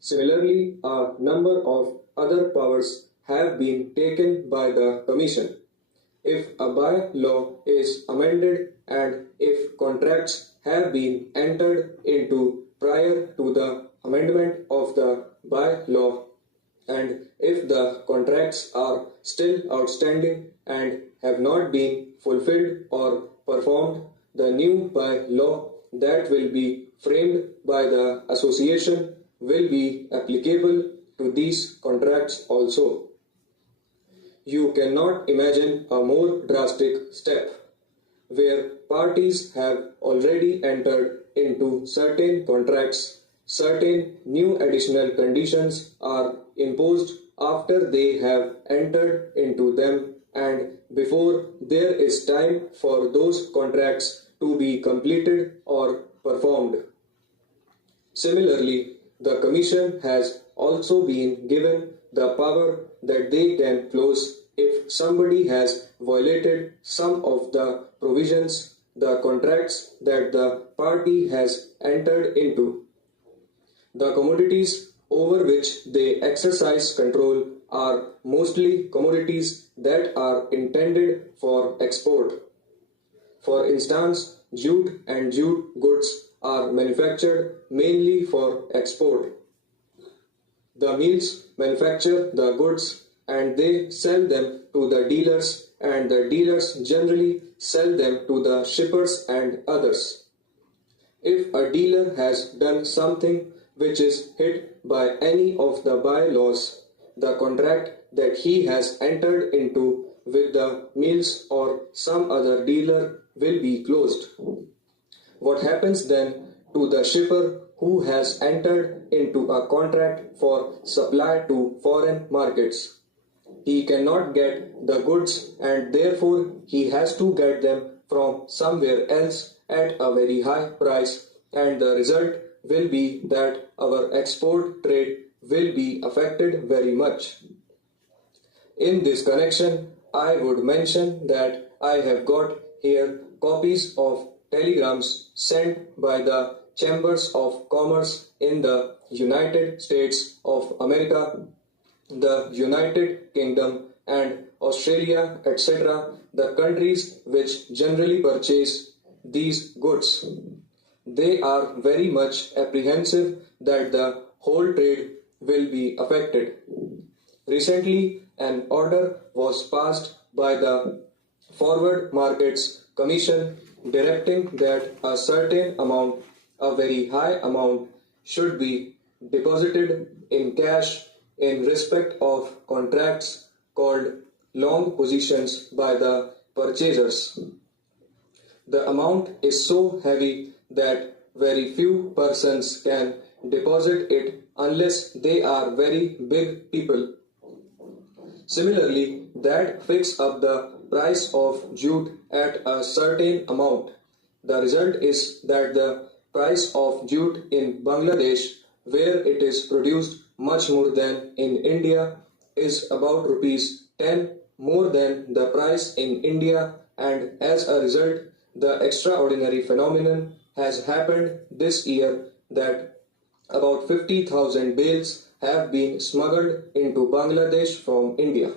Similarly, a number of other powers have been taken by the Commission. If a by-law is amended and if contracts have been entered into prior to the amendment of the by-law, and if the contracts are still outstanding and have not been fulfilled or performed, the new by-law that will be framed by the association will be applicable to these contracts also. You cannot imagine a more drastic step, where parties have already entered into certain contracts. Certain new additional conditions are imposed after they have entered into them and before there is time for those contracts to be completed or performed. Similarly, the Commission has also been given the power that they can close if somebody has violated some of the provisions, the contracts that the party has entered into. The commodities over which they exercise control are mostly commodities that are intended for export. For instance, jute and jute goods are manufactured mainly for export. The mills manufacture the goods and they sell them to the dealers, and the dealers generally sell them to the shippers and others. If a dealer has done something which is hit by any of the bylaws, the contract that he has entered into with the mills or some other dealer will be closed. What happens then to the shipper who has entered into a contract for supply to foreign markets? He cannot get the goods and therefore he has to get them from somewhere else at a very high price, and the result will be that our export trade will be affected very much. In this connection, I would mention that I have got here copies of telegrams sent by the Chambers of Commerce in the United States of America, the United Kingdom, and Australia, etc., the countries which generally purchase these goods. They are very much apprehensive that the whole trade will be affected. Recently, an order was passed by the Forward Markets Commission directing that a certain amount, a very high amount, should be deposited in cash in respect of contracts called long positions by the purchasers. The amount is so heavy that very few persons can deposit it unless they are very big people. Similarly, that fix up the price of jute at a certain amount. The result is that the price of jute in Bangladesh, where it is produced much more than in India, is about rupees 10 more than the price in India, and as a result, the extraordinary phenomenon has happened this year that about 50,000 bales have been smuggled into Bangladesh from India.